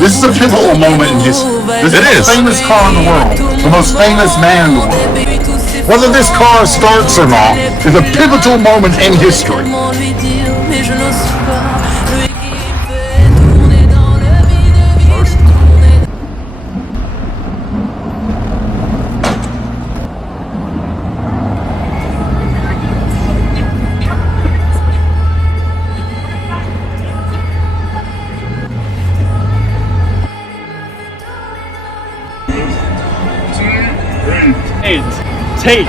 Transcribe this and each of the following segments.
This is a pivotal moment in history. This is the most famous car in the world, the most famous man in the world. Whether this car starts or not is a pivotal moment in history. Tate.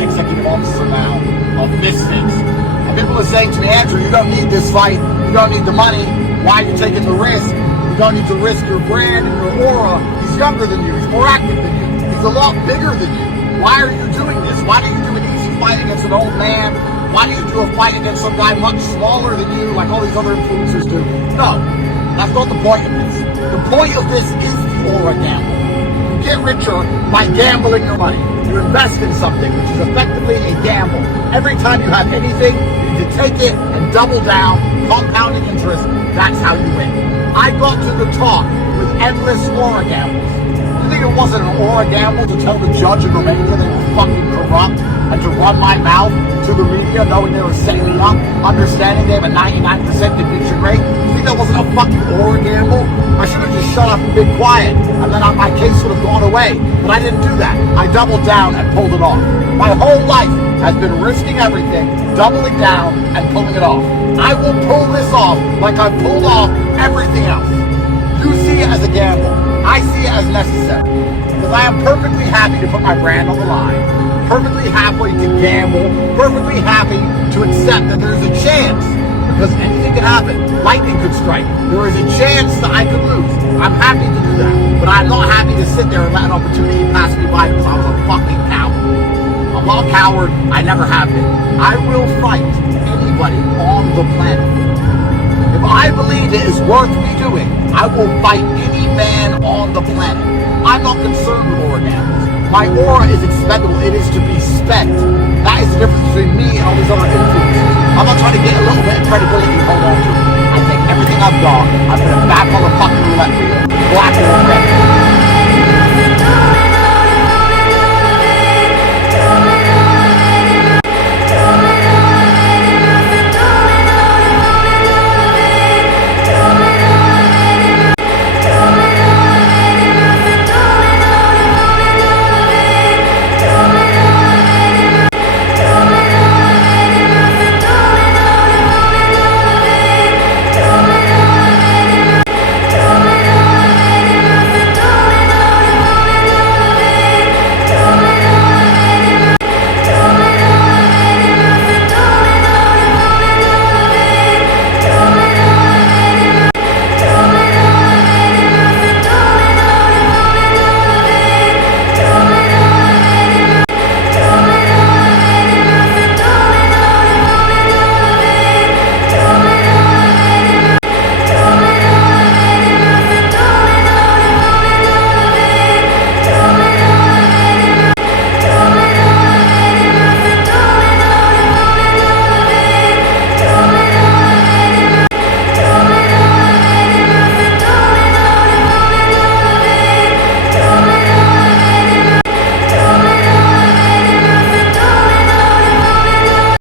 Executive officer now of Misfits. And people are saying to me, Andrew, you don't need this fight. You don't need the money. Why are you taking the risk? You don't need to risk your brand and your aura. He's younger than you. He's more active than you. He's a lot bigger than you. Why are you doing this? Why don't you do an easy fight against an old man? Why do you do a fight against some guy much smaller than you, like all these other influencers do? No, that's not the point of this. The point of this is the aura gamble. You get richer by gambling your money. You invest in something, which is effectively a gamble. Every time you have anything, you need to take it and double down, compounding interest. That's how you win. I got to the top with endless aura gambles. You think it wasn't an aura gamble to tell the judge in Romania they were fucking corrupt and to run my mouth to the media knowing they were setting me up, understanding they have a 99% conviction rate? You think that wasn't a fucking aura gamble? I should have just shut up and been quiet, and then my case would have gone away. But I didn't do that. I doubled down and pulled it off. My whole life has been risking everything, doubling down, and pulling it off. I will pull this off like I've pulled off everything else. You see it as a gamble. I see it as necessary. Because I am perfectly happy to put my brand on the line, perfectly happy to gamble, perfectly happy to accept that there's a chance, because anything could happen. Lightning could strike. There is a chance that I could lose. I'm happy to do that. But I'm not happy to sit there and let an opportunity pass me by because I was a fucking coward. I'm not a coward. I never have been. I will fight anybody on the planet. If I believe it is worth me doing, I will fight any man on the planet. I'm not concerned with aura gambles. My aura is expendable. It is to be spent. That is the difference between me and all these other influencers. I'm not trying to get a little bit of credibility and hold on to it. I take everything I've got, I put it back on the fucking